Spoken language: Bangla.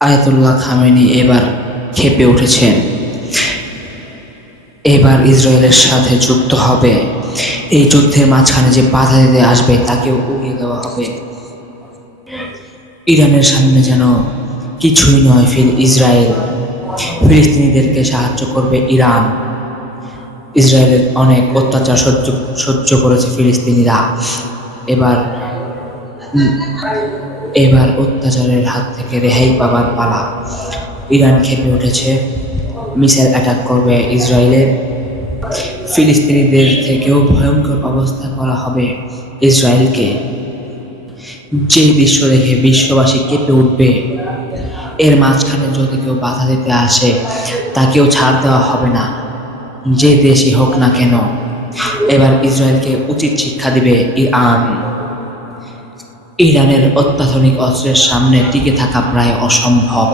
আয়াতুল্লাহ খামেনি এবার ক্ষেপে উঠেছেন। এবার ইসরায়েলের সাথে যুক্ত হবে। এই যুদ্ধের মাঝখানে যে বাধা দিতে আসবে তাকেও উড়িয়ে দেওয়া হবে। ইরানের সামনে যেন কিছুই নয় ইসরায়েল। ফিলিস্তিনিদেরকে সাহায্য করবে ইরান। ইসরায়েলের অনেক অত্যাচার সহ্য করেছে ফিলিস্তিনিরা। এবার এবার অত্যাচারের হাত থেকে রেহাই পাবার পালা। ইরান ক্ষেপে উঠেছে, মিসাইল অ্যাটাক করবে ইসরায়েলের। ফিলিস্তিনিদের থেকেও ভয়ঙ্কর অবস্থা করা হবে ইসরায়েলকে। যে দৃশ্য দেখে বিশ্ববাসী কেঁপে উঠবে। এর মাঝখানে যদি কেউ বাধা দিতে আসে তাকেও ছাড় দেওয়া হবে না, যে দেশই হোক না কেন। এবার ইসরায়েলকে উচিত শিক্ষা দিবে ইরান। ইরানের অত্যাধুনিক অস্ত্রের সামনে টিকে থাকা প্রায় অসম্ভব।